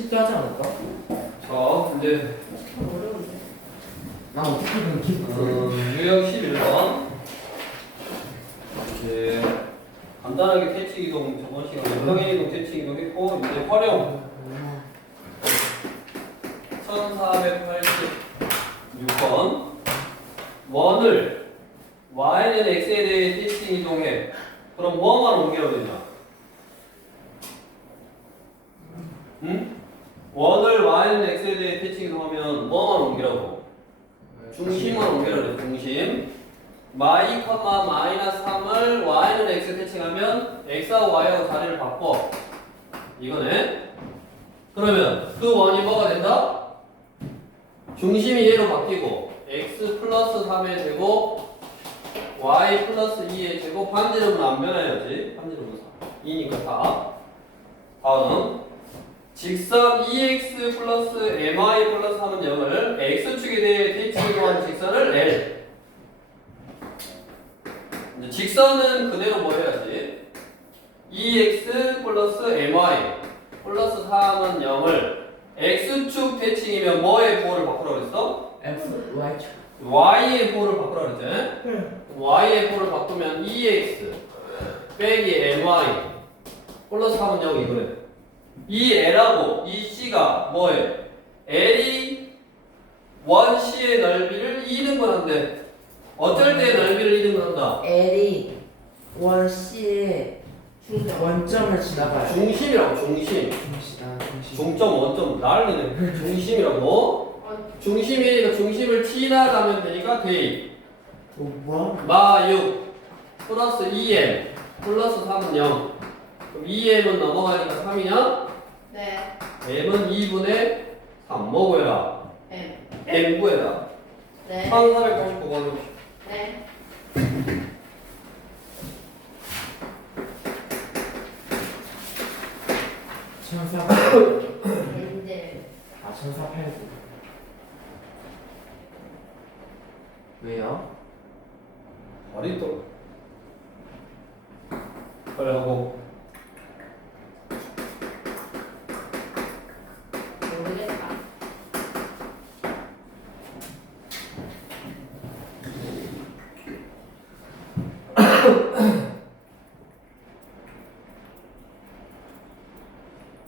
특별하지 않을까? 자, 근데 어려운데. 난 어떻게든 기분. 유형 11번. 이제 간단하게 퇴치 이동 저번 시간에 평행 이동 퇴치 이동 했고 이제 활용 1486번 원을 y는 x에 대해 퇴치 이동해. 그럼 뭐만 옮겨야 되냐? 응? 원을 y는 x에 대해 퇴치 이동하면 뭐만 옮기라고? 중심만 옮겨야 돼. 중심. y, 마이너스 3을 y는 x 대칭하면 x하고 y하고 자리를 바꿔. 이거네. 그러면 그 원이 뭐가 된다? 중심이 얘로 바뀌고 x 플러스 3의 제곱 y 플러스 2의 제곱 반지름은 안 변해야지. 반지름은 4. 2니까 4. 다음 직선 2x 플러스 my 플러스 3은 0을 x축에 대해 대칭이동하는 직선을 L. 이제 직선은 그대로 뭐 해야지? 2x 플러스 my 플러스 3은 0을 x축 대칭이면 뭐의 부호를 바꾸라고 그랬어? F, Y축. y의 부호를 바꾸라고 그랬지? y의 부호를 바꾸면 2x 빼기 my 플러스 3은 0 이거래. 이 L하고 이 C가 뭐해? L이 원C의 넓이를 2등분한대. 어떨 때 넓이를 2등분한다? L이 원C의 중점. 원점을 지나가요. 중심이라고. 중심. 중심. 중점 원점 난리네. 중심이라고. 중심이니까 중심을 지나가면 되니까 대 뭐야? 마6 플러스 2m 플러스 3은 0. 그럼 2m은 넘어가니까 3이냐? 네. m은 2분의 3 뭐구해라? M. m 구해라. 네. 1489번. 네. 천사. 렌즈. 아, 1489. 왜요? 말이 또 빨리 하고. 모르겠다.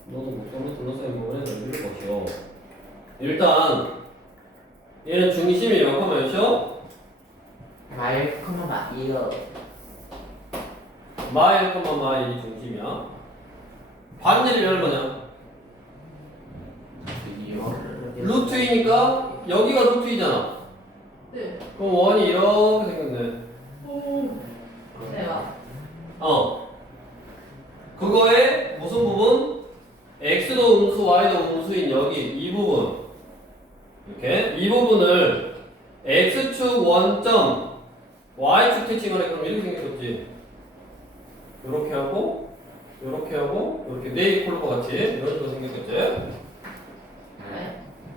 너도 목소리 둘러싸인 부분에 넓이를 보시오. 일단 얘는 중심이 몇 컴마 몇이요? 마일 컴마 마이어. 마일 컴마 마일이 중심이야. 반지름이 얼마냐? 루트이니까 여기가 루트이잖아. 네. 그럼 원이 이렇게 생겼네. 오. 대박. 그거에 무슨 부분? x도 음수, y도 음수인 여기 이 부분. 이렇게 이 부분을 x축 원점 y축 대칭하래. 그럼 이렇게 생겼지. 이렇게 하고 이렇게 하고 이렇게 네이콜과 같이 이런 식으로 생겼겠지. 네.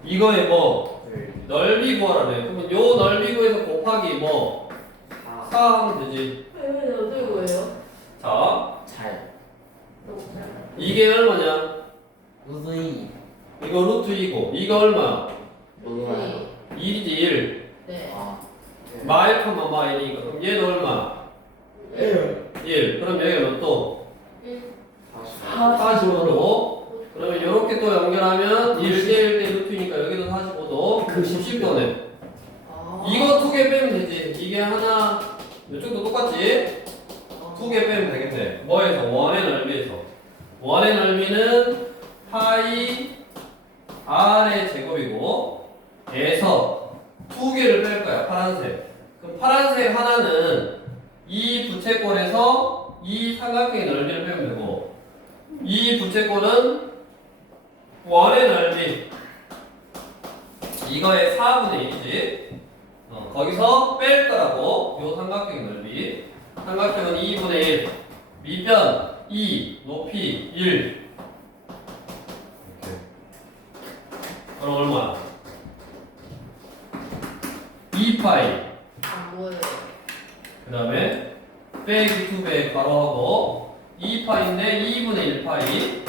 이거에 뭐 넓이 구하라네. 그러면 요 넓이 구해서 곱하기 뭐 4 하면 되지. 네, 어떨 거예요? 자, 잘. 이게 얼마냐? 우드이. 이거 루트 2고 이거 얼마? 몰라요. 1이지 1. 네. 아. 마일 컴마 마일이니까 그럼 얘도 얼마? 1. 그럼 여기가 몇 도? 1. 45도. 그러면 이렇게 또 연결하면 1대 1대 루트니까 여기도 45도. 90도네. 아. 이거 2개 빼면 되지. 이게 하나 이쪽도 똑같지? 2개 빼면 되겠네. 뭐에서? 원의 넓이에서. 원의 넓이는 파이 r의 제곱이고 에서 2개를 뺄 거야. 파란색. 그럼 파란색 하나는 이 부채꼴에서 이 삼각형의 넓이를 빼면 되고 이 부채꼴은 원의 넓이 이거의 4분의 1이지. 거기서 뺄 거라고. 요 삼각형의 넓이. 삼각형은 2분의 1. 밑변 2, 높이 1. 이렇게. 그럼 얼마야? 2파이. 안 보여요. 그 다음에 빼기 2배 괄호하고 2파인데 2분의 1파이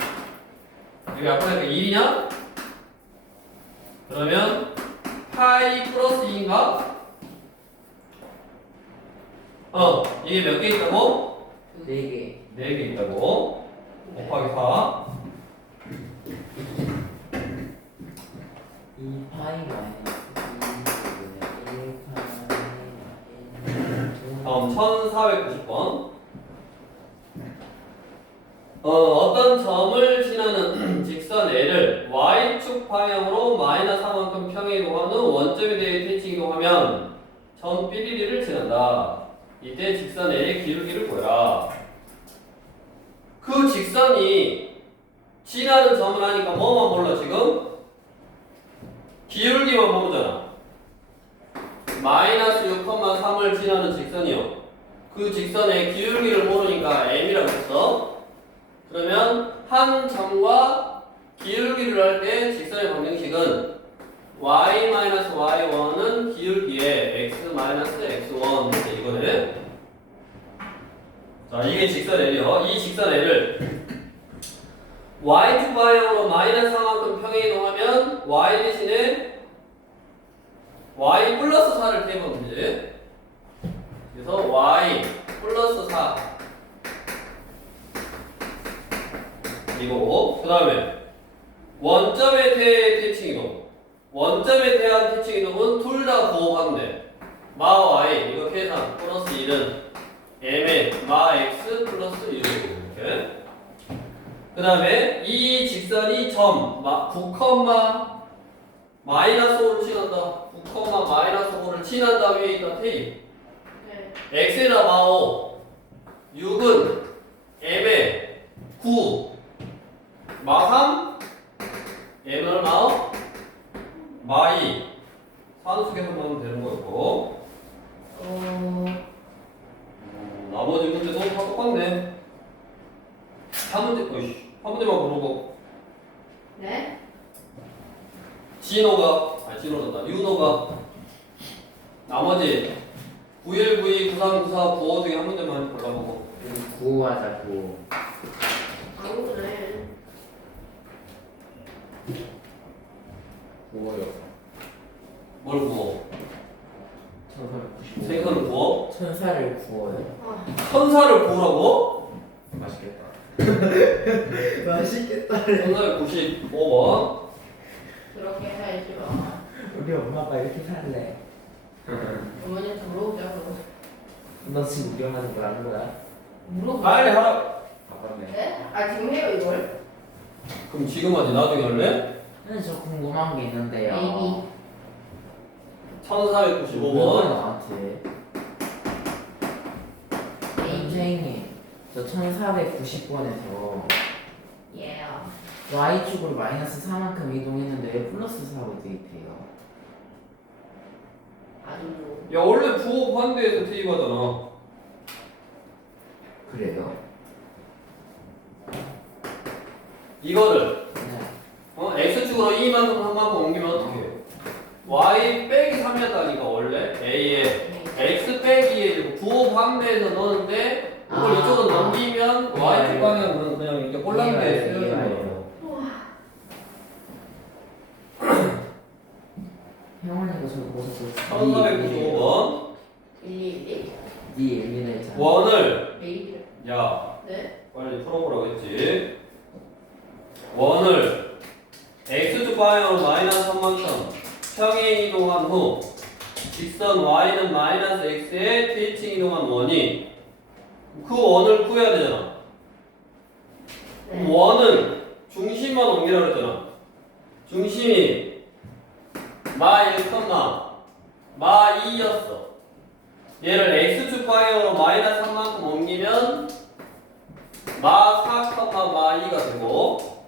여기 몇 번이니까 1이냐? 그러면 파이 플러스 2인가? 이게 몇 개 있다고? 4개. 4개 있다고. 곱하기 4. 2 파이 마이너스 1 파이 다음 1490번. 어떤 점을 지나는 직선 L을 Y축 방향으로 마이너스 4만큼 평행 이동한 후 원점에 대해 대칭 이동하면 점 B를 지난다. 이때 직선 L의 기울기를 구해라. 그 직선이 지나는 점을 하니까 뭐만 몰라 지금? 기울기만 모르잖아. 마이너스 6,3을 지나는 직선이요. 그 직선의 기울기를 모르니까 m이라고 했어. 그러면 한 점과 기울기를 할 때 직선의 방정식은 y-y1은 기울기에 x-x1 이거네. 자, 이게 직선 L이요. 이 직선 L을 y축 방향으로 마이너스 4만큼 평행 이동하면 y 대신에 y 플러스 4를 대입하면 되지. 그래서 y 플러스 4 이거고, 그 다음에 원점에 대해 대칭 이동. 원점에 대한 대칭 이동은 둘 다 부호반대. 마 y 이거 계산 플러스 1은 m의 마 x 플러스 1이고 이렇게. 그 다음에 이 직선이 점 9, 마이너스 5를 지난다. 9, 마이너스 5를 지난다. 위에 있던 테이프. 네. x에다 마5, 6은 m에 9, 마3, m은 얼마? 마2. 산수계산 하면 되는 거였고. 나머지 문제도 다 똑같네. 한 문제만 부르고. 네? 진호가 윤호가 나머지 91, 92, 93, 94, 95 중에 한 문제만 골라보고. 구하자 9. 아무래. 9요. 뭘 구워? 1495. 생선을 구워? 천사를 구워요. 천사를 구우라고? 맛있겠다. 맛있겠다. 천사를 95번. 그렇게 살지 마. 우리 엄마가 이렇게 살래. 어머니한테 물어보자 그럼. 너 지금 우리 엄마한테 뭐라는 거야? 물어봐. 빨리 하라. 아깝네. 네? 아 지금 해요 이걸? 그럼 지금 하지 나중에 할래? 근데 저 궁금한 게 있는데요. A, 1495번. 나한테. 선생님, 저 1490번에서 예. Y축으로 마이너스 4만큼 이동했는데 왜 플러스 4로 대입해요? 아주 야 원래 부호 반대에서 대입하잖아. 그래요? 이거를 네. x축으로 2만큼 3만큼 옮기면 어떻게 해요? y 빼기 3이었다니까 원래 a에 x 빼기에 부호 반대에서 넣었는데 이걸 이쪽으로 넘기면 y축 방향은 그냥 이렇게 꼴랑대 쓰여진 거예요. 형원이가 저 보고 1495번 1, 네 예민했잖아. 원을 1, 야 네? 빨리 풀어보라고 했지. 원을 x축 방향으로 마이너스 3만큼 평행 이동한 후 직선 y는 마이너스 x에 대칭 이동한 원이 그 원을 구해야 되잖아. 네. 원은 중심만 옮기라 그랬잖아. 중심이 마 1, 마 2였어. 얘를 x축 방향으로 마이너스 3만큼 옮기면 마 4, 마 2가 되고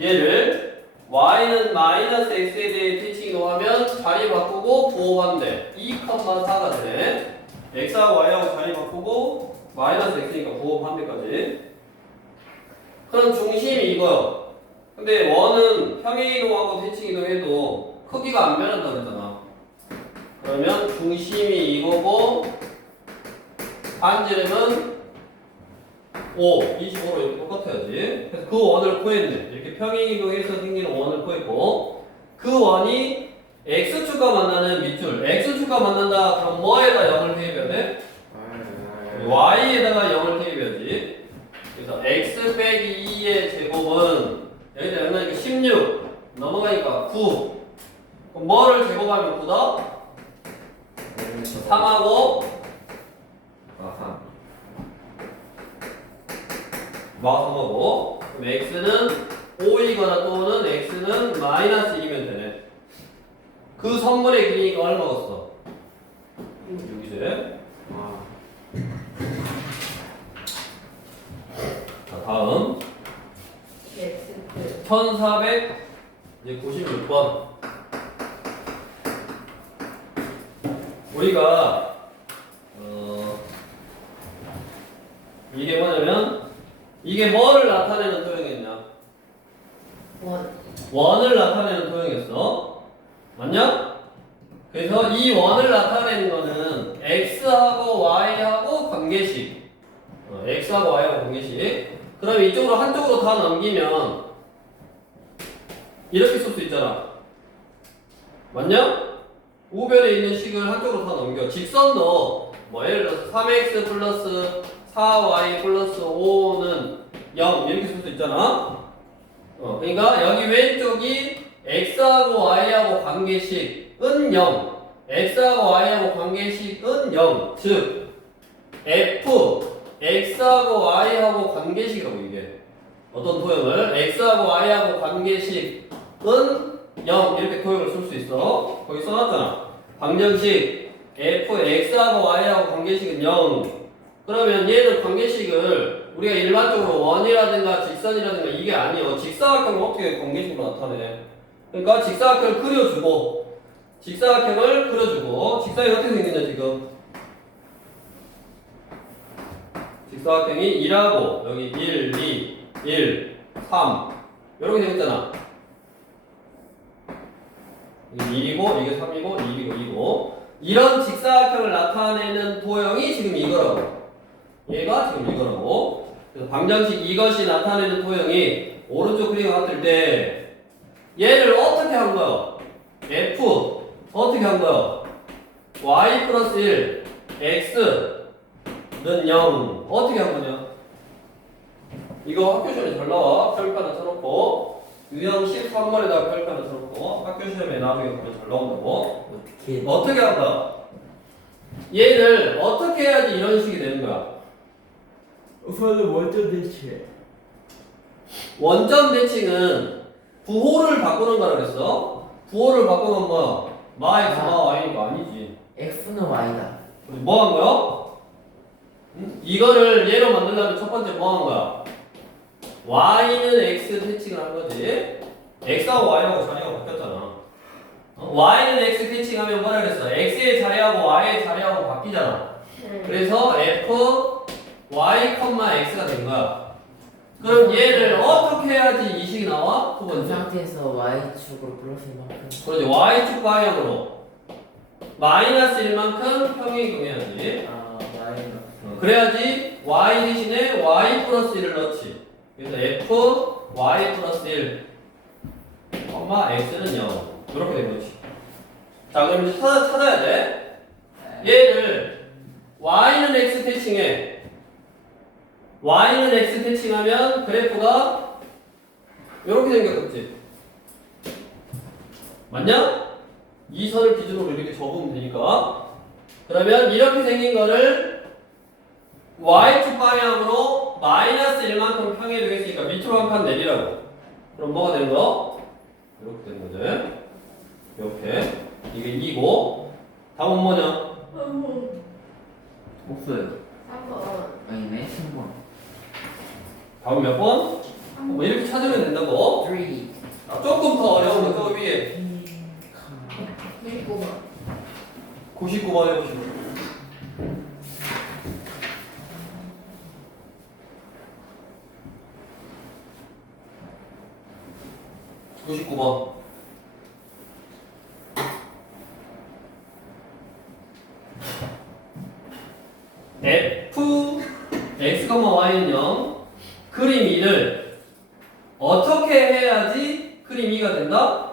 얘를 y는 마이너스 x에 대해 대칭 이동하면 자리 바꾸고 부호반대 2, 4가 되네. x하고 y하고 자리 바꾸고 마이너스 x니까 부호반대까지. 그럼 중심이 이거요. 근데 원은 평행 이동하고 대칭 이동해도 크기가 안 변한다고 했잖아. 그러면 중심이 이거고 반지름은 5, 25로 이렇게 똑같아야지. 그래서 그 원을 구했네. 이렇게 평행이동해서 생기는 원을 구했고 그 원이 x축과 만나는 밑줄. x축과 만난다. 그럼 뭐에다 0을 대입해야 돼? y에다가 0을 대입해야지. 그래서 x 빼기 2의 제곱은 여기다 0 나니까 16 넘어가니까 9. 그럼 뭐를 제곱하면 9다? 3하고 아하. 마우스 거고 그럼 x는 5이거나 또는 x는 마이너스 1이면 되네. 그 선물의 길이가 얼마겠어? 6이지. 아. 자 다음 X 1496번 우리가 이게 뭐냐면 이게 뭐를 나타내는 도형이었냐? 원. 원을 나타내는 도형이었어. 맞냐? 그래서 이 원을 나타내는 거는 x하고 y하고 관계식. x하고 y하고 관계식. 그럼 이쪽으로 한쪽으로 다 넘기면 이렇게 쓸 수 있잖아. 맞냐? 우변에 있는 식을 한쪽으로 다 넘겨. 직선도 뭐 예를 들어서 3x 플러스 4y 플러스 5는 0 이렇게 쓸 수 있잖아. 그러니까 여기 왼쪽이 x하고 y하고 관계식은 0, x하고 y하고 관계식은 0. 즉 f x하고 y하고 관계식이라고 이게 어떤 도형을 x하고 y하고 관계식은 0 이렇게 도형을 쓸 수 있어. 거기 써놨잖아. 방정식 f x하고 y하고 관계식은 0. 그러면 얘는 관계식을 우리가 일반적으로 원이라든가 직선이라든가 이게 아니에요. 직사각형을 어떻게 관계식으로 나타내? 그러니까 직사각형을 그려주고 직사각형을 그려주고 직사각형이 어떻게 생겼냐 지금? 직사각형이 1하고 여기 1, 2, 1, 3 이렇게 생겼잖아. 이게 1이고 이게 3이고 1이고 2고 이런 직사각형을 나타내는 도형이 지금 이거라고. 얘가 지금 이거라고. 그래서 방정식 이것이 나타내는 도형이 오른쪽 그림과 같을 때 얘를 어떻게 한 거야? f 어떻게 한 거야? y 플러스 1 x는 0 어떻게 한 거냐? 이거 학교 시험에 잘 나와. 별표 하나 쳐놓고 유형 13번에다가 별표 하나 쳐놓고 학교 시험에 나중에 보면 잘 나온다고. 어떻게 한다? 얘를 어떻게 해야지 이런 식이 되는 거야? 우선은 원점 대체. 원점 대칭은 부호를 바꾸는 거라 그랬어. 부호를 바꾸는 뭐야? 마의 마 y니까 아니지. x는 y다. 뭐 한 거야? 응? 이거를 얘로 만들려면 첫 번째 뭐 한 거야? y는 x 대칭을 한 거지. x하고 y하고 자리가 바뀌었잖아. y는 x 대칭하면 뭐라 그랬어? x의 자리하고 y의 자리하고 바뀌잖아. 그래서 f y, x가 된 거야. 그럼 얘를 어떻게 해야지 이 식이 나와? 두 그 번째. 상태에서 y축으로 플러스인 만큼. 그러지. y축 방향으로 마이너스 1만큼 평행이동해야지. 아, 마이너스. 그래야지 y 대신에 y 플러스 1을 넣지. 그래서 f y 플러스 1 x는 0 이렇게 된 거지. 자 그럼 이제 찾아야 돼. 얘를 y는 x 대칭해. y는 x 대칭하면 그래프가 이렇게 생겼겠지. 맞냐? 이 선을 기준으로 이렇게 접으면 되니까. 그러면 이렇게 생긴 거를 y축 방향으로 마이너스 1만큼 평행이동했으니까 밑으로 한 칸 내리라고. 그럼 뭐가 되는 거? 이렇게 되는 거지. 이렇게. 이게 2고. 답은 뭐냐? 없어요. 3번. 아니네, 3번. 답은 몇 번? 뭐 이렇게 찾으면 된다고. 3. 조금 더 어려운 거 위에 19번. 99번 해보시고. 99번. f x, y y는 0. 그림 2를 어떻게 해야지 그림 2가 된다?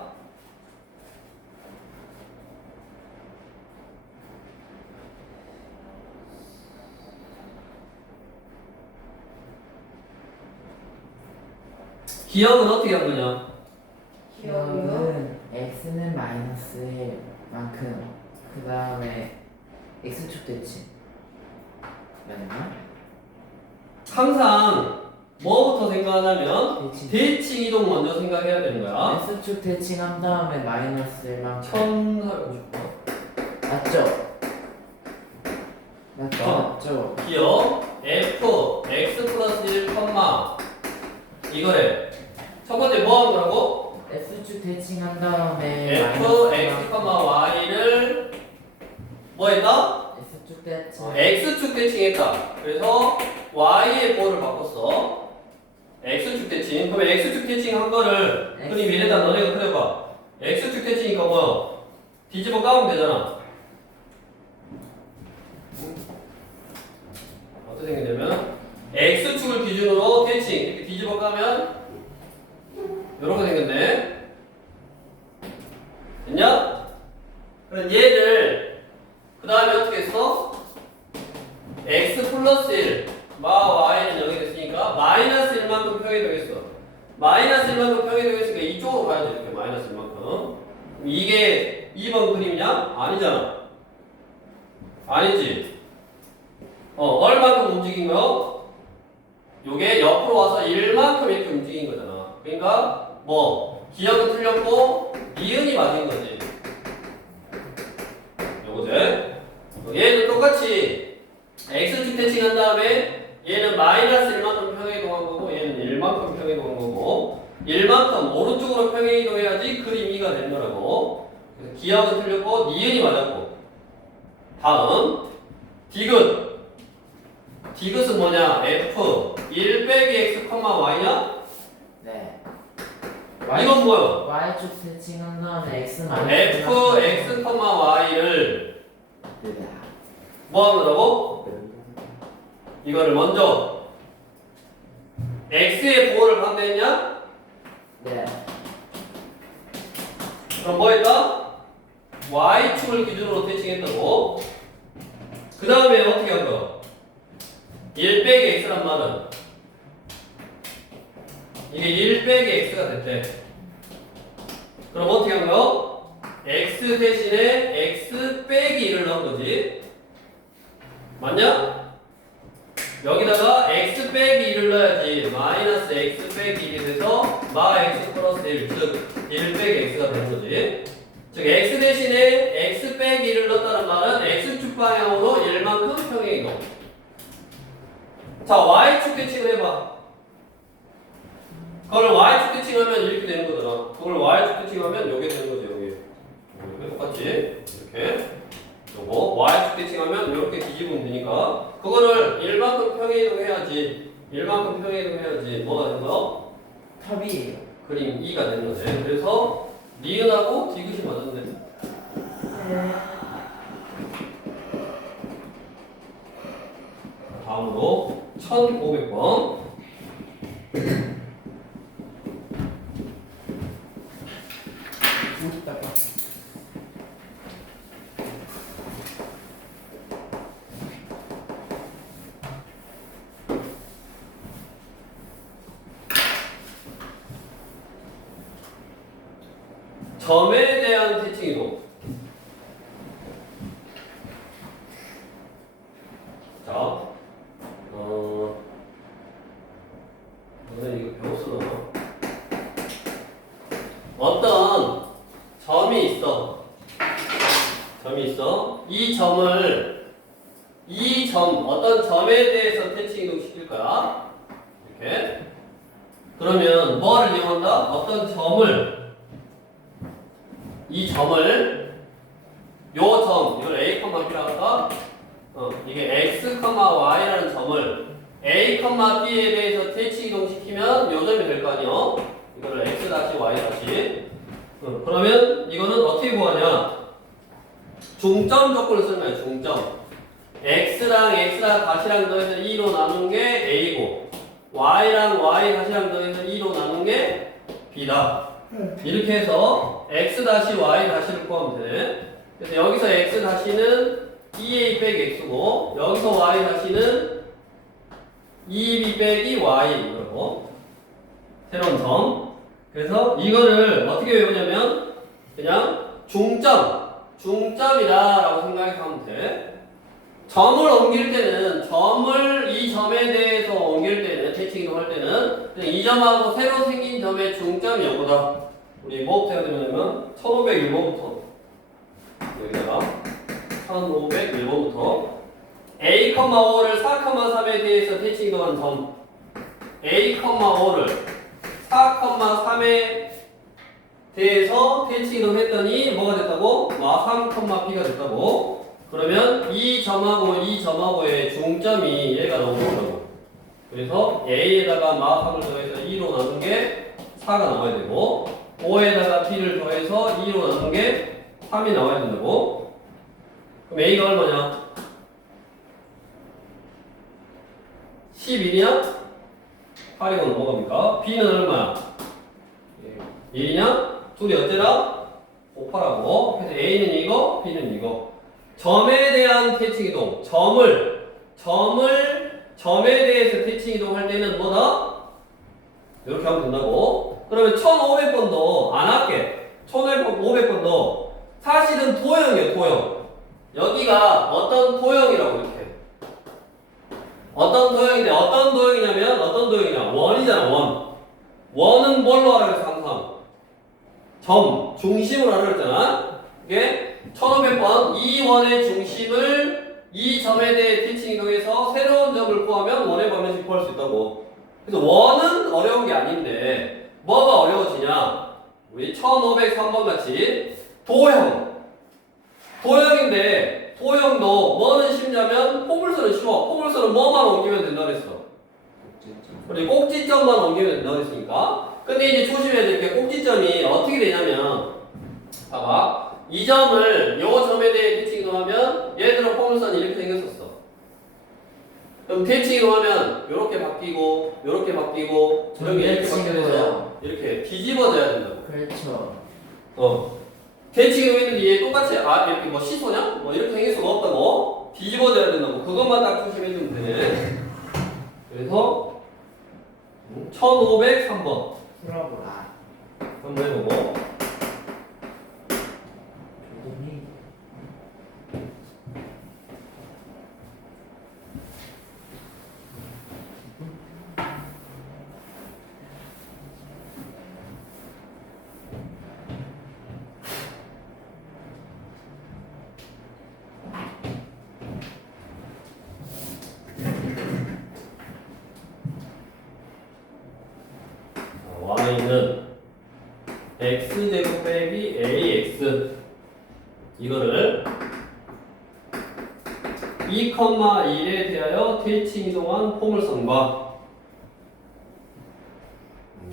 기억은 어떻게 한 거냐? 기억이요? 기억은 x는 마이너스일 만큼 그 다음에 x축 대칭 맞나? 항상 뭐부터 생각하냐면 대칭. 대칭 이동 먼저 생각해야 되는 거야. x축 대칭한 다음에 마이너스일 만큼 1050. 맞죠? 맞죠? 어. 맞죠? 기억 f x 플러스 1, 이거래. 첫 번째 뭐 하는 거라고? x축 대칭한 다음에 f x, y를 뭐 했다? x축 대칭 x축 대칭했다. 그래서 y의 보호를 바꿨어. x축 대칭. 그러면 x축 대칭한 거를 X. 그림 이래다 너네가 그려봐. x축 대칭이니까 뭐야? 뒤집어 까면 되잖아. 어떻게 생기냐면 x축을 기준으로 대칭 이렇게 뒤집어 까면 이렇게 생겼네. 됐냐? 그럼 얘를 그 다음에 어떻게 했어? x 플러스 1 y는 0이 됐으니까 마이너스 1만큼 평이 되겠어. 마이너스 1만큼 평이 되겠으니까 이쪽으로 가야지. 이렇게 마이너스 1만큼. 이게 2번 그림이냐? 아니잖아. 아니지. 얼만큼 움직인 거? 요게 옆으로 와서 1만큼 이렇게 움직인 거잖아. 그러니까 뭐 기억은 틀렸고 니은이 맞은 거지. 요거지. 얘는 똑같이 x축 대칭한 다음에 얘는 마이너스 1만큼 평행이동한 거고 얘는 1만큼 평행이동한 거고 1만큼 오른쪽으로 평행이동해야지 그림 2가 되는 거라고. 그래서 기억은 틀렸고 니은이 맞았고. 다음 디귿. 디귿은 뭐냐? f 1 빼기 x, y냐? 네. 이건 뭐야? y축 대칭한 다음에 x 마이너스 f x, y를 뭐 하는 거라고? 이거를 먼저 x의 보호를 반대했냐? 네. 그럼 뭐 했다? y축을 기준으로 대칭했다고. 그 다음에 어떻게 한 거야? 1 빼기 x란 말은 이게 1 빼기 x가 됐대. 그럼 어떻게 한 거야? x 대신에 x 빼기 1을 넣은 거지. 맞냐? 여기다가 x 빼기 1을 넣어야지 마이너스 x 빼기 1이 돼서 마 x 플러스 1, 즉 1 빼기 x가 되는 거지. 즉 x 대신에 x 빼기 1을 넣었다는 말은 x축 방향으로 1만큼 평행이동. 자, y축 대칭을 해봐. 그걸 y축 대칭하면 이렇게 되는 거잖아. 그걸 y축 대칭하면 요게 되는 거지, 여기. 이렇게 똑같지? 이렇게. 요거 y축 대칭하면 이렇게 뒤집으면 되니까 그거를 1만큼 평행이동 해야지. 1만큼 평행이동 해야지. 뭐가 되는 거? 탑이에요. 그림 2가 되는 거지. 그래서 니은하고 디귿이 맞았네. 네. 다음으로 1500번. 여기다가 점에 대한 대칭이동. 자, 너네 이거 배웠어? 어떤 점이 있어. 점이 있어. 어떤 점에 대해서 대칭이동 시킬 거야. 이렇게. 그러면 뭐를 이용한다? 어떤 점을 이걸 A, B라고 할까? 이게 X, Y라는 점을 A, B에 대해서 대칭 이동시키면 요 점이 될 거 아니요? 이거를 X 다시 Y 다시. 그러면 이거는 어떻게 구하냐? 중점 조건을 쓰는 거야, 중점. x랑 다시랑 더해서 2로 나눈 게 a고 y랑 y 다시랑 더해서 2로 나눈 게 b다. 이렇게 해서 x 다시 y 다시를 구하면 되네. 그래서 여기서 x 다시는 2a 빼기 x고 여기서 y 다시는 2b 빼기 y 이거고 새로운 점. 그래서 이거를 어떻게 외우냐면 그냥 중점이다라고 생각해서 하면 돼. 점을 옮길 때는 이 점에 대해서 옮길 때는 대칭 이동할 때는 그냥 이 점하고 새로 생긴 점의 중점이 요거다. 우리 뭐부터 해야 되냐면 1501번부터 여기다가 1501번부터 a, 5를 4, 3에 대해서 대칭 이동한 점 a, 5를 4, 3에 대해서 대칭 이동했더니 뭐가 됐다고? 3, B가 됐다고. 그러면 이 점하고의 중점이 얘가 나오는 거고. 그래서 A에다가 3을 더해서 2로 나눈 게 4가 나와야 되고 5에다가 B를 더해서 2로 나눈 게 3이 나와야 된다고. 그럼 A가 얼마냐? 11이냐? 8이고는 뭐갑니까? B는 얼마야? 1이냐? 둘이 어째라? 곱하라고. 그래서 A는 이거, B는 이거. 점에 대한 대칭 이동. 점에 대해서 대칭 이동할 때는 뭐다? 이렇게 하면 된다고. 그러면 1500번도 안 할게. 1500번도 사실은 도형이에요, 도형. 여기가 어떤 도형이라고 이렇게. 어떤 도형인데 어떤 도형이냐면 어떤 도형이냐? 원이잖아, 원. 원은 뭘로 하라 그래서 항상 중심으로 하라 그랬잖아. 이게 1500번 이 원의 중심을 이 점에 대해 대칭 이동해서 새로운 점을 구하면 원의 범위에서 구할 수 있다고. 그래서 원은 어려운 게 아닌데 뭐가 어려워지냐? 우리 1503번 같이 도형인데 도형도 뭐는 쉽냐면 포물선은 쉬워. 포물선은 뭐만 옮기면 된다 그랬어. 우리 꼭지점만 옮기면 된다 그랬으니까. 근데 이제 조심해야 될 게 꼭지점이 어떻게 되냐면 봐봐. 이 점을 요 점에 대해 대칭 이동하면 얘들은 포물선이 이렇게 생겼었어. 그럼 대칭 이동하면 요렇게 바뀌고 요렇게 바뀌고 여기 이렇게 바뀌어서 이렇게 뒤집어져야 된다고. 그렇죠. 대칭 이동했는데 얘 똑같이 이렇게 뭐 시소냐? 뭐 이렇게 생길 수가 없다고. 뒤집어져야 된다고. 그것만 딱 조심해주면 되네. 그래서 1503번 풀어보라. 한번 해보고. y는 x제곱 빼기 ax 이거를 2,1에 대하여 대칭 이동한 포물선과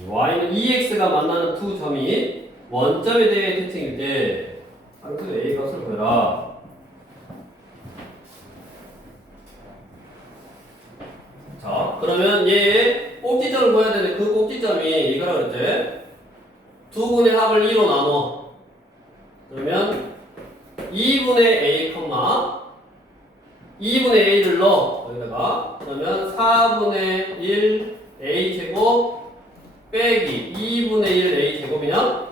y는 2x가 만나는 두 점이 원점에 대해 대칭일 때 상수 a 값을 구해라. 자, 그러면 얘의 꼭지점을 보여야 되는데 그 꼭지점이 이거라 그랬지? 두 분의 합을 2로 나눠. 그러면 2분의 a, 2분의 a를 넣어. 여기다가. 그러면 4분의 1 a 제곱 빼기 2분의 1 a 제곱이냐?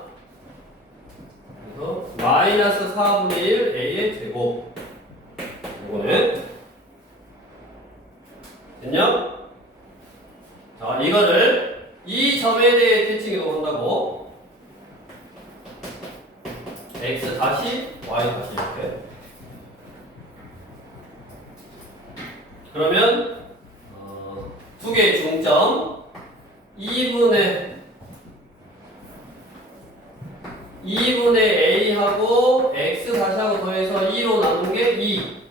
그래서 마이너스 4분의 1 a의 제곱. 이거네. 됐냐? 자, 이거를 이 점에 대해 대칭 이동한다고. x 다시 y 다시 이렇게. 그러면 두 개의 중점 2분의 a하고 x 다시하고 더해서 2로 나눈 게 2.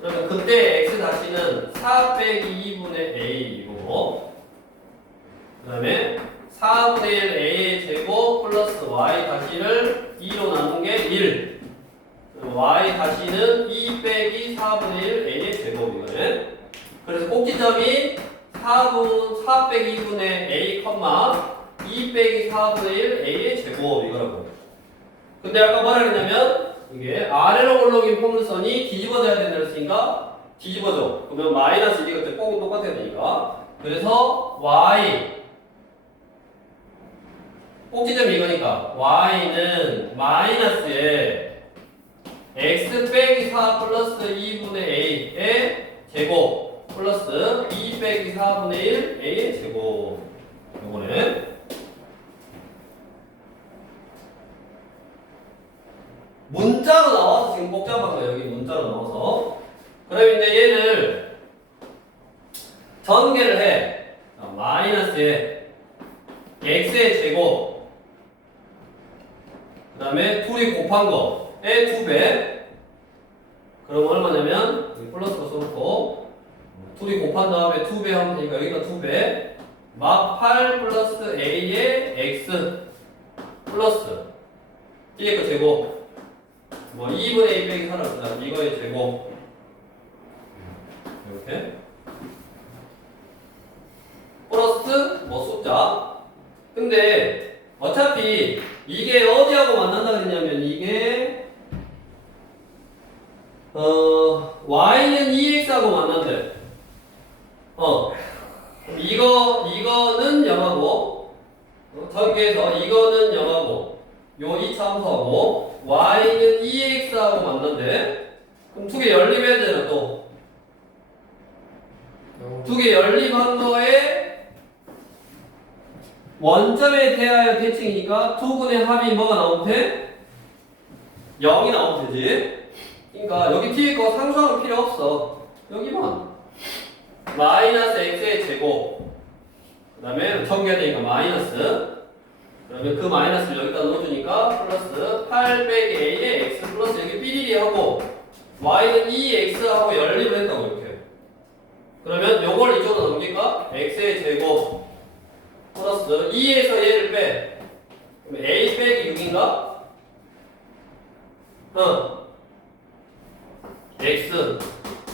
그러면 그때 x 다시는 4 빼기 2분의 a이고 그 다음에 4분의 1 a의 제곱 플러스 y 다시를 2로 나눈 게 1. y 다시는 2 빼기 4분의 1 a의 4분의 1 A의 제곱 이거라고. 근데 아까 뭐라 그랬냐면 이게 아래로 올라오긴 포물선이 뒤집어져야 된다 그랬으니까 뒤집어져. 그러면 마이너스 이게 꼭은 똑같아야 되니까. 그래서 y 꼭지점이 이거니까 y는 마이너스에 x 빼기 4 플러스 2분의 a의 제곱 플러스 2 빼기 4분의 1 a의 제곱. 요거는 문자로 나와서 지금 복잡한 거예요. 여기 문자로 나와서. 그럼 이제 얘를 전개를 해. 마이너스에 x의 제곱 그 다음에 둘이 곱한 거의 2배. 그럼 얼마냐면 여기 플러스로 써놓고 둘이 곱한 다음에 2배 하면 되니까 여기가 2배 막 8 플러스 a의 x 플러스 뒤에 거 제곱 뭐 2분의 a 빼기 4라 이거의 제곱 이렇게 플러스 뭐 숫자. 근데 어차피 이게 어디하고 만난다 그랬냐면 이게 y는 2x하고 만난대. 이거는 0하고 전개해서 이거는 0하고 요 2차 함수하고 y는 2x하고 만난대. 그럼 두 개 연립해야 되나 또? 두 개 연립한 거에 원점에 대하여 대칭이니까 두 군의 합이 뭐가 나오면 돼? 0이 나오면 되지. 그러니까 여기 뒤에 거 상수하면 필요 없어. 여기만 마이너스 x의 제곱 그 다음에 전개해야 되니까 마이너스 그러면 그 마이너스를 여기다 넣어주니까 플러스 8 빼기 a의 x 플러스 여기 삐리리 하고 y는 2x하고 연립을 했다고 이렇게. 그러면 요걸 이쪽으로 넘길까? x의 제곱 플러스 2에서 얘를 빼. 그럼 a 빼기 6인가? x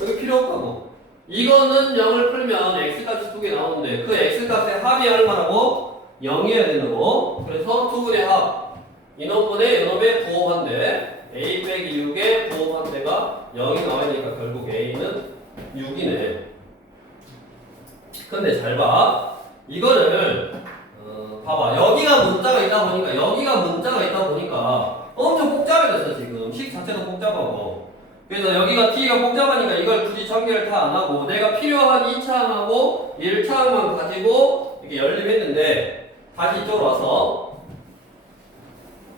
여기 필요 없다고. 이거는 0을 풀면 x값이 두 개 나오는데 그 x값의 합이 얼마라고? 0이어야 된다고. 그래서 두 분의 합 이놈분의 이놈의 부호반대 a 빼기 6의 부호반대가 0이 나와야 되니까 결국 a는 6이네. 근데 잘 봐. 이거를 봐봐. 여기가 문자가 있다 보니까 엄청 복잡해졌어 지금. 식 자체도 복잡하고. 그래서 여기가 t가 복잡하니까 이걸 굳이 전개를 다 안 하고 내가 필요한 2차항하고 1차항만 가지고 이렇게 연립했는데 다시 이쪽으로 와서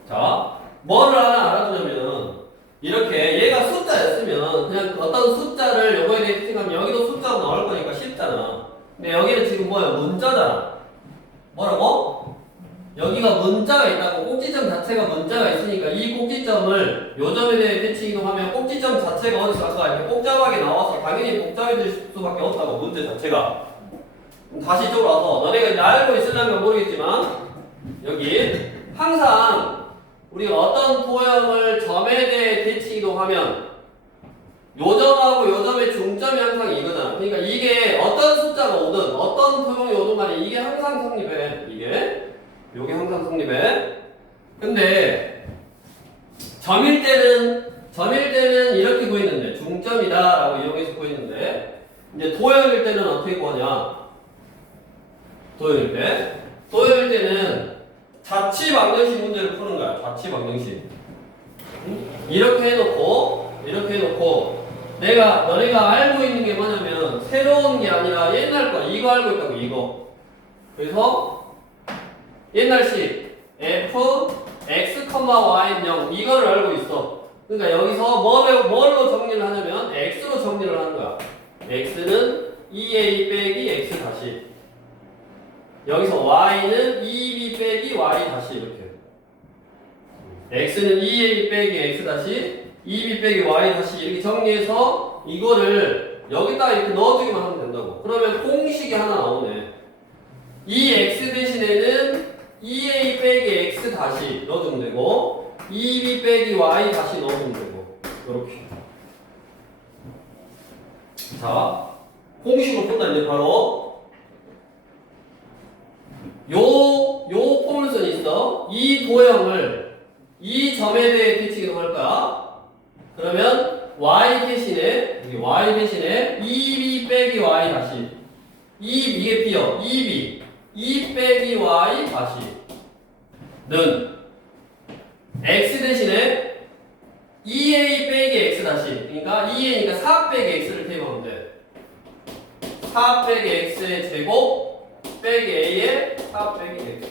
자 뭐를 하나 알아두냐면 이렇게 얘가 숫자였으면 그냥 어떤 숫자를 요거에 대해 생각하면 여기도 숫자가 나올 거니까 쉽잖아. 근데 여기는 지금 뭐야? 문자잖아. 뭐라고? 여기가 문자가 있다고. 꼭지점 자체가 문자가 있으니까 이 꼭지점을 요 점에 대해 대칭 이동하면 꼭지점 자체가 어디서 아까 이렇게 복잡하게 나와서 당연히 복잡해질 수밖에 없다고. 문제 자체가. 다시 이쪽으로 와서 너네가 이제 알고 있으려면 모르겠지만 여기 항상 우리가 어떤 도형을 점에 대해 대칭 이동하면 요점하고 요점의 중점이 항상 이거잖아. 그러니까 이게 어떤 숫자가 오든 어떤 도형이 오든 간에 이게 항상 성립해. 요게 항상 성립해. 근데 점일 때는 이렇게 보이는데 중점이다라고 이용해서 보이는데 이제 도형일 때는 어떻게 구하냐? 도형일 때는 자치 방정식 문제를 푸는 거야. 자치 방정식. 이렇게 해놓고 너네가 알고 있는 게 뭐냐면 새로운 게 아니라 옛날 거 이거 알고 있다고 이거. 그래서 옛날식 f x, y는 0 이거를 알고 있어. 그러니까 여기서 뭘로 정리를 하냐면 x로 정리를 하는 거야. x는 2a 빼기 x 다시. 여기서 y는 2b 빼기 y 다시 이렇게. x는 2a 빼기 x 다시 2b 빼기 y 다시 이렇게 정리해서 이거를 여기다 이렇게 넣어주기만 하면 된다고. 그러면 공식이 하나 나오네. 이 x 대신에는 2a 빼기 x 다시 넣어주면 되고 2b 빼기 y 다시 넣어주면 되고 이렇게. 자 공식으로 푼다. 이제 바로 요 요 포물선이 있어. 이 도형을 이 점에 대해 대칭 이동할 거야. 그러면 y 대신에 여기 y 대신에 2b 빼기 y 다시 이게 b요. 2b 2 빼기 y 다시는 x 대신에 2a 빼기 x 다시 그러니까 2a니까 4 빼기 x를 대입하면 돼. 4 빼기 x의 제곱 빼기 a의 4 빼기 x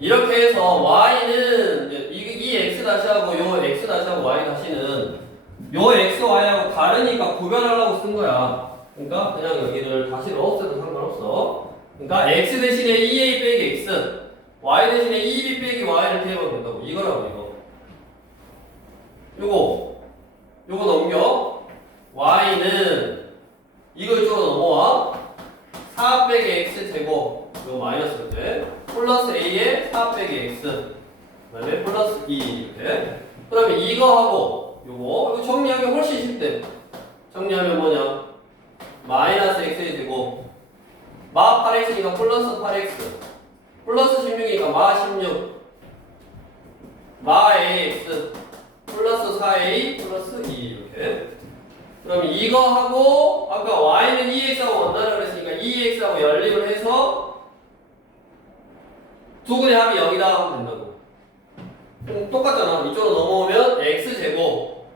이렇게 해서 y는 이 x 다시하고 요 x 다시하고 y 다시는 요 x, y하고 다르니까 구별하려고 쓴 거야. 그러니까 그냥 여기를 다시 없애도 상관없어. 그러니까 x 대신에 2a 빼기 x, y 대신에 2b 빼기 y를 대입하면 된다고. 이거라고 이거. 요거 넘겨. y는 이거 이쪽으로 넘어와. 4 빼기 x 제곱 이거 마이너스 돼. 플러스 a에 4 빼기 x 그 다음에 플러스 2 이렇게. 그 다음에 이거하고 이거 정리하면 훨씬 쉽대. 정리하면 뭐냐? 마이너스 x의 제곱 마 8x니까 플러스 8x 플러스 16이니까 마 16 마 ax 플러스 4a 플러스 2 이렇게. 그럼 이거하고 아까 y는 2x하고 원단을 그랬으니까 2x하고 연립을 해서 두 근의 합이 0이다 하면 된다고. 그럼 똑같잖아. 이쪽으로 넘어오면 x제곱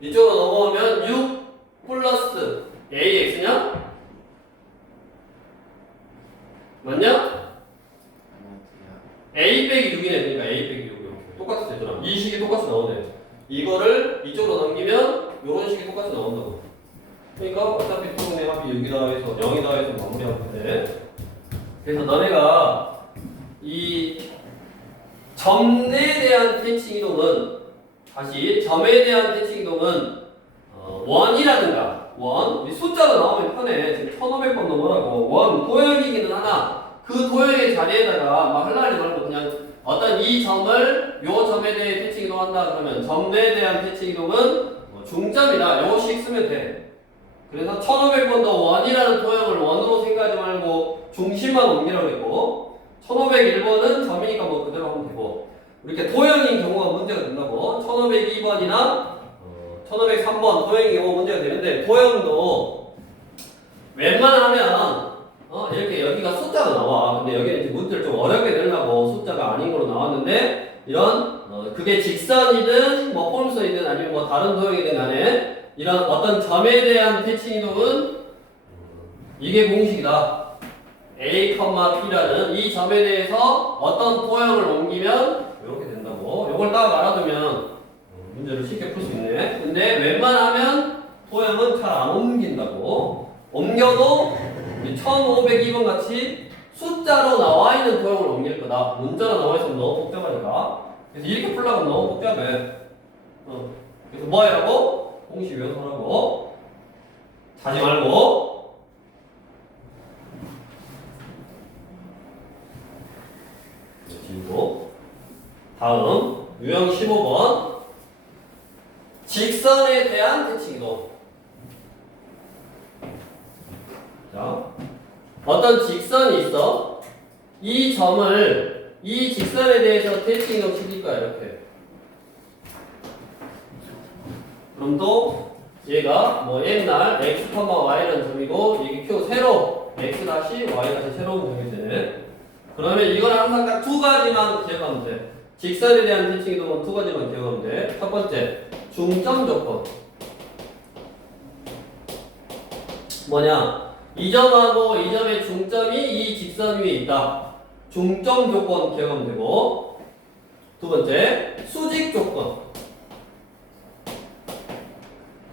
이쪽으로 넘어오면 6 플러스 ax냐? 맞냐? a 빼기 6이네. 그러니까 a 빼기 6 이렇게 똑같이 되더라. 이 식이 똑같이 나오네. 이거를 이쪽으로 넘기면 요런 식이 똑같이 나온다고. 그러니까 어차피 두 근의 합이 6이다 해서 0이다 해서 마무리하면 돼. 그래서 너네가 이 점에 대한 대칭 이동은 다시 점에 대한 대칭 이동은 원이라든가 원 숫자로 나오면 편해. 지금 1500번 넘어라고. 원 도형이기는 하나 그 도형의 자리에다가 막 할라하지 말고 그냥 어떤 이 점을 요 점에 대해 대칭 이동한다 그러면 점에 대한 대칭 이동은 중점이다. 요거씩 쓰면 돼. 그래서 1500번 더 원이라는 도형을 원으로 생각하지 말고 중심만 옮기라고 했고 1501번은 점이니까 뭐 그대로 하면 되고 이렇게 도형인 경우가 문제가 된다고. 1502번이나 1503번 도형인 경우가 문제가 되는데 도형도 웬만하면 이렇게 여기가 숫자가 나와. 근데 여기는 이제 문제를 좀 어렵게 내려고 숫자가 아닌 걸로 나왔는데 이런 그게 직선이든 뭐 폼선이든 아니면 뭐 다른 도형이든 간에 이런 어떤 점에 대한 대칭 이동은 이게 공식이다. A, P라는 이 점에 대해서 어떤 도형을 옮기면 이렇게 된다고. 이걸 딱 알아두면 문제를 쉽게 풀 수 있네. 근데 웬만하면 도형은 잘 안 옮긴다고. 옮겨도 1502번 같이 숫자로 나와 있는 도형을 옮길 거다. 문자로 나와 있으면 너무 복잡하니까. 그래서 이렇게 풀려면 너무 복잡해. 그래서 뭐 해라고? 공식 외워서라고. 자지 말고. 그리고 다음 유형 15번 직선에 대한 대칭 이동. 자, 어떤 직선이 있어. 이 점을 이 직선에 대해서 대칭 이동 시킬 거야. 이렇게. 그럼 또 얘가 뭐 옛날 x, y라는 점이고 이게 q 세로 x 다시 y 다시 새로운 점이 되네. 그러면 이건 항상 딱 두 가지만 기억하면 돼. 직선에 대한 대칭 이동은 두 가지만 기억하면 돼. 첫 번째, 중점 조건. 뭐냐? 이 점하고 이 점의 중점이 이 직선 위에 있다. 중점 조건 기억하면 되고. 두 번째, 수직 조건.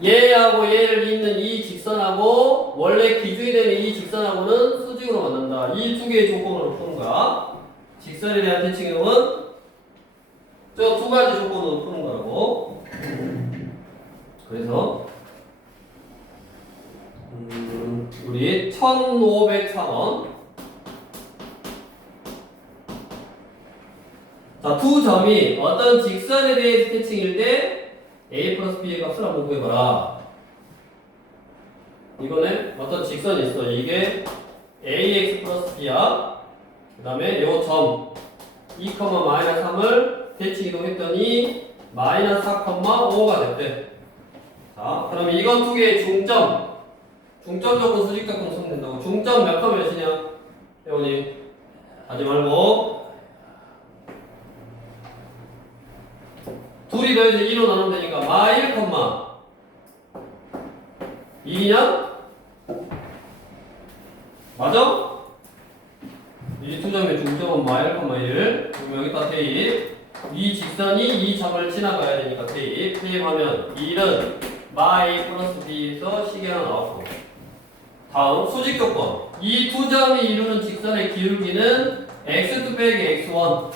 얘하고 얘를 잇는 이 직선하고 원래 기준이 되는 이 직선하고는 수직으로 만난다. 이 두 개의 조건으로 푸는 거야. 직선에 대한 대칭 이동은 저 두 가지 조건으로 푸는 거라고. 그래서 우리 1503원. 자, 두 점이 어떤 직선에 대해서 대칭일 때 a 플러스 b의 값을 한번 구해봐라. 이거는 어떤 직선이 있어. 이게 ax 플러스 b야. 그 다음에 요 점 2, 마이너스 3을 대칭 이동했더니 마이너스 4,5가 됐대. 자, 그럼 이건 두 개의 중점 조건 수직 작동 쓰면 된다고. 중점 몇 컴마 몇이냐? 혜원이 하지 말고 둘이 더해서 2로 나누면 되니까 마 1, 2냐? 맞아? 이 두 점의 중점은 마 1, 1. 그럼 여기다 대입. 이 직선이 이 점을 지나가야 되니까 대입. 대입하면 1은 마 A 플러스 B에서 식이 하나 나왔고. 다음 수직 조건. 이 두 점이 이루는 직선의 기울기는 x2 빼기 x1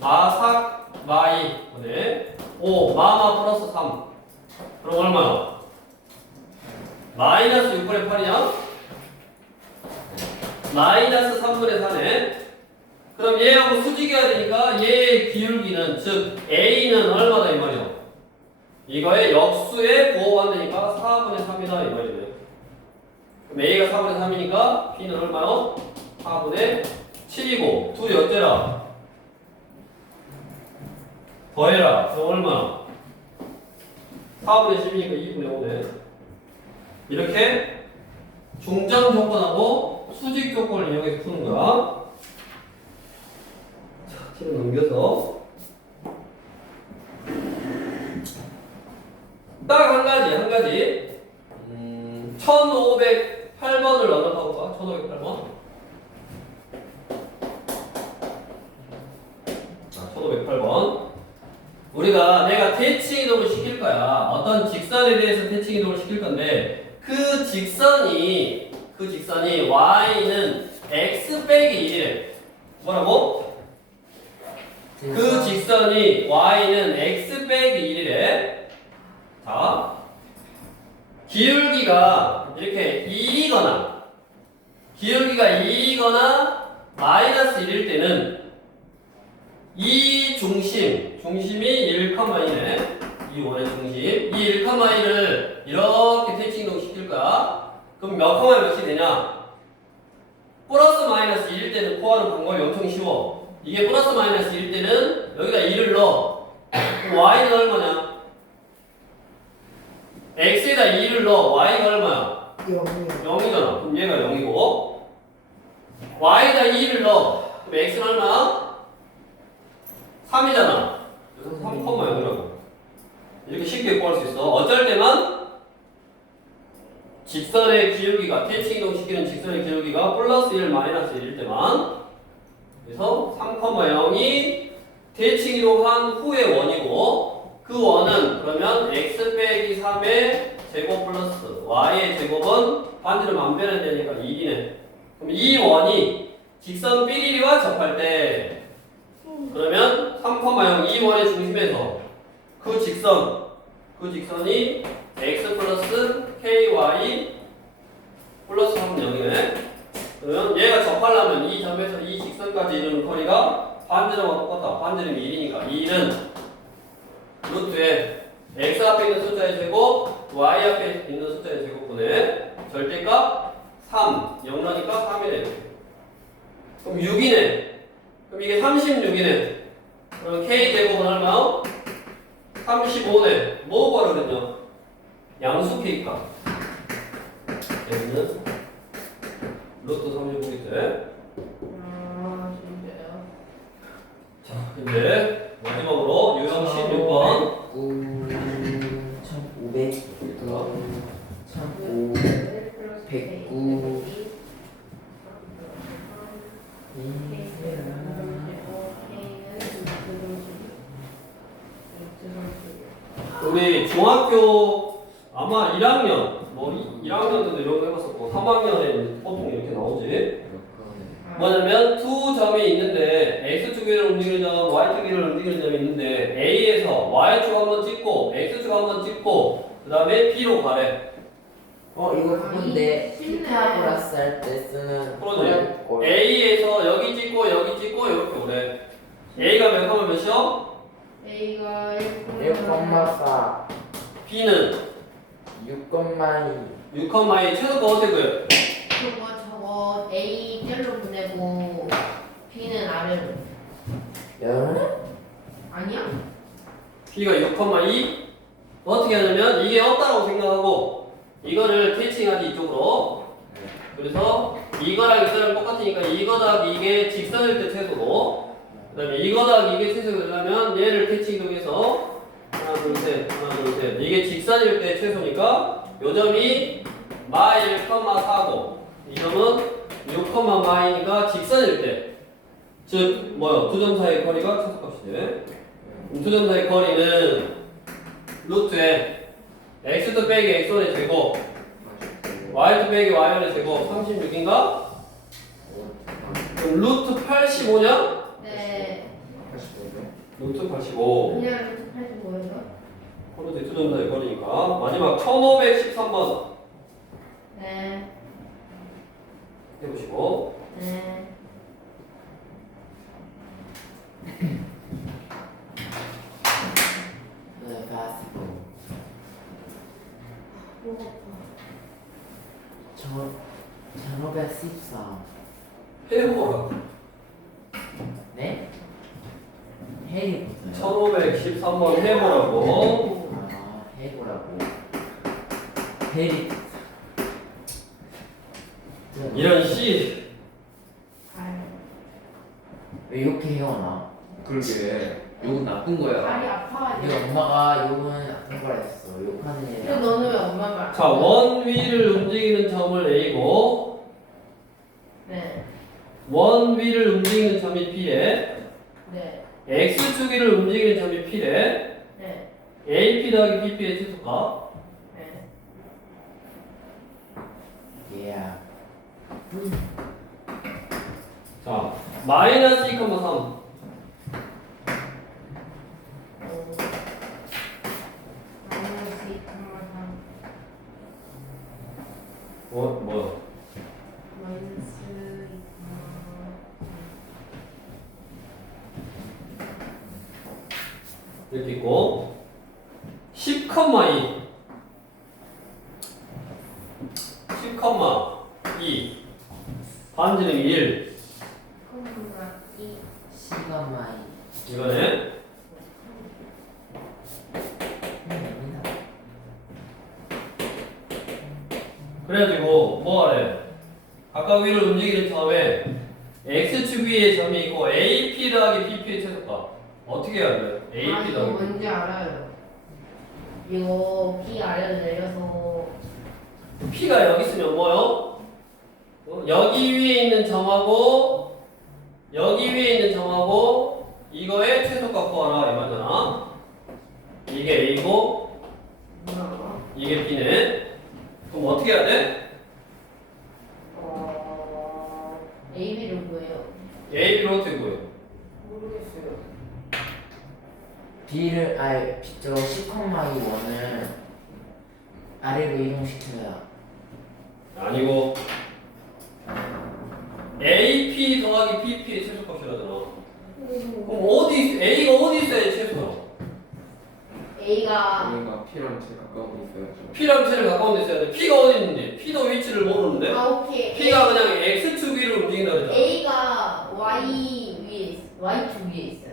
마4 마2 네. 5 마마 플러스 3 그럼 얼마야? 마이너스 6분의 8이냐? 마이너스 3분의 4네. 그럼 얘하고 수직이어야 되니까 얘의 기울기는 즉 A는 얼마다 이 말이야? 이거의 역수에 부호받으니까 4분의 3이다 이 말이네. 그럼 A가 4분의 3이니까 B는 얼마요? 4분의 7이고 둘이 어때라? 더해라. 그럼 얼마나? 4분의 10이니까 2분의 5네. 이렇게 중점 조건하고 수직 조건을 이용해서 푸는 거야. 자, 뒤로 넘겨서 딱 한 가지 1508번을 넣어볼까? 1508번. 자, 1508번. 우리가 내가 대칭 이동을 시킬 거야. 어떤 직선에 대해서 대칭 이동을 시킬 건데 그 직선이 y는 x 빼기 1이래. 뭐라고? 그 직선이 y는 x 빼기 1이래. 자, 기울기가 이렇게 2이거나 마이너스 1일 때는 이 중심이 1,2네. 이 원의 중심. 이 1,2를 이렇게 대칭이동 시킬 거야. 그럼 몇 컴마 몇이 되냐? 플러스 마이너스 1일 때는 구하는 방법이 엄청 쉬워. 이게 플러스 마이너스 1일 때는 여기다 2를 넣어. y는 얼마냐? x에다 2를 넣어. y가 얼마야? 0이잖아. 그럼 얘가 0이고 y에다 2를 넣어. 그럼 x는 얼마야? 3이잖아. 그래서 3,0이라고. 이렇게 쉽게 구할 수 있어. 어쩔 때만 직선의 기울기가 대칭 이동시키는 직선의 기울기가 플러스 1 마이너스 1일 때만. 그래서 3,0이 대칭 이동한 후의 원이고 그 원은 그러면 x 빼기 3의 제곱 플러스 y의 제곱은 반지름 안 변해야 되니까 1이네. 그럼 이 원이 직선 삐리리와 접할 때 그러면 3,0 이 원의 중심에서 그 직선이 x 플러스 ky 플러스 3은 0이네. 그러면 얘가 접하려면 이 점에서 이 직선까지 이루는 거리가 반지름과 똑같다. 반지름이 1이니까 2는 루트에 x 앞에 있는 숫자의 제곱 y 앞에 있는 숫자의 제곱분의 절대값 3 0라니까 3이네. 그럼 6이네. 그럼 이게 36이네. 그럼 K제곱은 얼마요? 35네. 뭐 구하라 그랬냐? 양수 K값. 여기는 루트 35겠지? 진짜요? 자, 이제 마지막으로 유형 16번. 1,500 1,500 우리 중학교 아마 1학년 뭐 1학년 때도 이런 거 해봤었고 3학년에 보통 이렇게 나오지. 뭐냐면 두 점이 있는데 x축을 움직이는 점, y축을 움직이는 점이 있는데 A에서 y축 한번 찍고 x축 한번 찍고 그 다음에 B로 가래. 이거 그건데 피타고라스 할 때 쓰는 그러지. A에서 여기 찍고 이렇게 오래. A가 몇 컴마 몇이요? A가 1,4 B는 6,2 6컴마의 최소가 어떻게 구해? 저거 A 아래로. 열은? 아니야? B가 6,2 어떻게 하냐면 이게 없다라고 생각하고 이거를 캐칭하지 이쪽으로. 그래서 이거랑 이거랑 똑같으니까 이거 더하기 이게 직선일 때 최소고 그 다음에 이거 더하기 이게 최소가 되려면 얘를 캐칭 이동해서 하나 둘셋 이게 직선일 때 최소니까 요 점이 마일, 4고 이 점은 6, 마이니까 직선일 때 즉 뭐야 두 점 사이의 거리가 최소값이지. 두 점 사이의 거리는 루트에 x2 빼기 x1의 제곱 y2 빼기 y1의 제곱 36인가? 그럼 루트 85냐? 네. 루트 85 그냥 이렇게 85예요? 코르트 두 점 사이의 거리니까 마지막 1513번 네. 해보시고 네. 네, 가스고. 뭐가 아파. 1514. 해보라 네? 해리부터요? 1513번 해보라고 아, 해보라고. 해리. 이런 씨 아유. 왜 이렇게 해오나? 그러게 욕은 나쁜 거야. 다리 아파가지고. 이거 엄마가 욕은 나쁜 걸 했어. 욕하는 애. 근데 너는 왜 엄마 말? 자, 원 위를 움직이는 점을 A고 네. 원 위를 움직이는 점이 B에 네. X축위를 움직이는 점이 P래 네. AP 더하기 BP의 최소값 네. Yeah. 자, 마이너스 2,3 뭐야? 이렇게 있고 10,2 10,2 반지름 1 시간 많이. 이거네 그래가지고 뭐 하래 아까 위를 움직이는 점에 X축 위에 점이 있고 AP 더하기 BP의 최소값 어떻게 해야 돼? AP 이거 더하기 뭔지 알아요. 이거 B 아래로 내려서 P가 여기 있으면 뭐요? 여기 위에 있는 점하고 여기 위에 있는 점하고 이거의 최소값 구하라 이 말이잖아. 이게 A고 뭐야? 이게 B네. 그럼 어떻게 해야 돼? AB는 뭐예요? AB로 어떻게 구해? 모르겠어요. B를 저 10,2원을 아래로 이동시켜야. 아니고 AP 더하기 BP의 최소값이라잖아. 그럼 A가 어디 있어야 최소야? A가 얘가 P랑 제일 가까운 데 있어야죠. P랑 C를 가까운 데 있어야 돼. P가 어디 있는지 P도 위치를 모르는데 오케이. P가 그냥 X축 위를 움직인다 그랬잖아. A가 Y축 위에 있어요.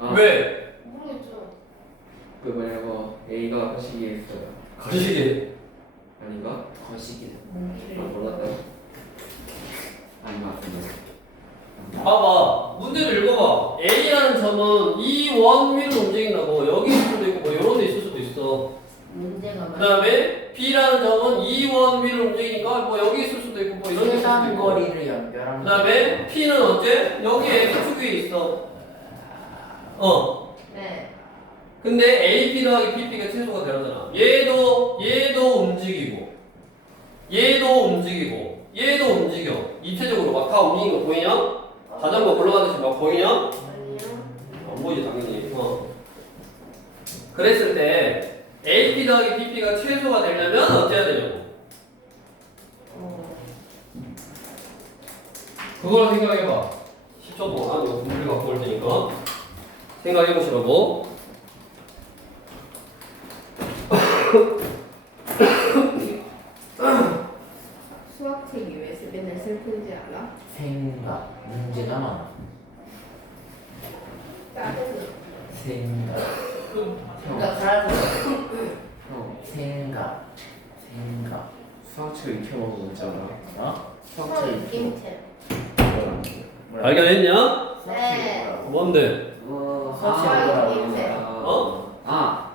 아, 왜? 모르겠죠. 그 뭐냐고 A가 거시기에 있어요. 거시기. 아닌가? 거시기를. 무기를 몰랐다. 아닌 것 같은데. 봐봐. 문제를 읽어봐. A라는 점은 이 원 위를 움직인다고. 여기 있을 수도 있고 뭐 이런 데 있을 수도 있어. 문제가 그 다음에 B라는 점은 이 원 위를 움직이니까 뭐 여기 있을 수도 있고 뭐 이런 데 있을 수도 최단 있고. 거리를 연결하면. 그 다음에 P는 어째? 여기 X축 위에 있어. 네. 근데 AP 더하기 BP가 최소가 되잖아. 얘도 움직이고 얘도 움직이고 얘도 움직여. 입체적으로 막 다 움직이는 거 보이냐? 자전거 굴러가듯이 막 보이냐? 아니요. 안 보이지 당연히. 그랬을 때 AP 더하기 BP가 최소가 되려면 어때야 되냐고. 그걸 생각해봐. 10초 동안 이거 분필 갖고 올 테니까 생각해보시라고. 수학책이 왜 맨날 슬픈지 알아? 생각 문제가 많아. 짜증나. 생각. 형, 그러니까 사람은 형 생각. 수학책을 익혀먹은 거 있잖아. 어? 수학책 김태. 발견했냐? 네. 뭔데? 수학책 뭐라고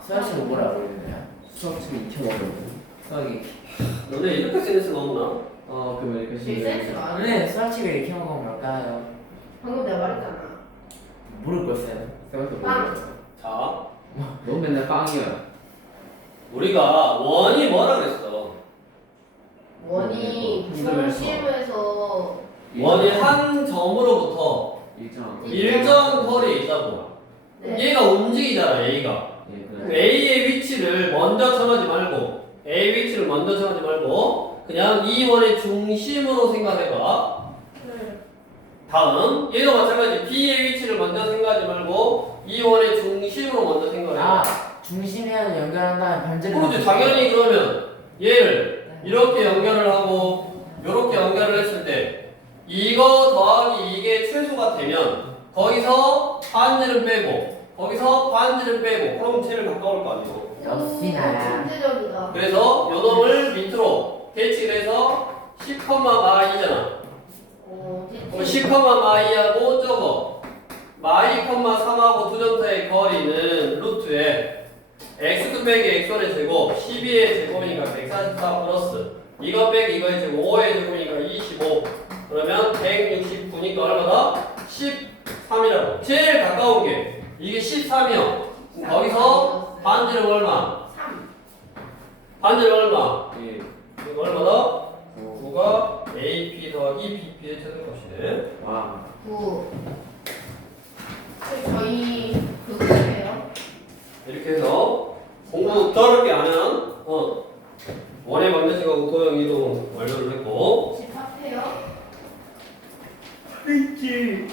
수학책 뭐라고 그러냐? 수학책을 익혀먹은 수학이 너네 이렇게 센스가 없나? 그러면 이렇게 센스가 안 해. 오늘 수학책을 이렇게 먹으면 뭘까요? 방금 내가 말했잖아. 모를 걸쎄요. 생각도 빵. 모르겠어. 자, 넌 맨날 빵이야. 우리가 원이 뭐라 그랬어? 원이 중심에서 원이 한 점으로부터 일정. 일정 거리에 있다고. 네. 얘가 움직이잖아, A가. 예, 그래. A의 위치를 먼저 정하지 말고, A 위치를 먼저 정하지 말고, 그냥 이 원의 중심으로 생각해봐. 네. 다음, 얘도 마찬가지. B의 위치를 먼저 생각하지 말고, 이 원의 중심으로 먼저 생각해봐. 아 중심에는 연결한 다음에 반지를. 그렇지, 당연히 그러면 얘를 이렇게 연결을 하고, 이렇게 연결을 했을 때, 이거 더하기 이게 최소가 되면, 거기서 반지를 빼고, 거기서 반지를 빼고, 그럼 제일 가까울 거 아니고. 역시 나야. 천재적이다. 그래서 요 놈을 밑으로 대칭을 해서 10,마이잖아. 그럼 10,마이하고 저거 마이, 3하고 두 점타의 거리는 루트에 x 빼기 x1의 제곱 12의 제곱이니까 144 플러스 이거 빼기 이거의 제곱 5의 제곱이니까 25 그러면 169니까 얼마다? 13이라고. 제일 가까운 게 이게 13이요. 거기서 반지름 얼마? 3. 반지름 얼마? 예. 이거 얼마다? 9가 AP 더하기 BP의 최대값이네. 와. 9. 저희 그거예요. 이렇게 해서 공부 더럽게 안 하면 원의 방정식하고 도형 이동 완료를 했고 집합해요. 있지.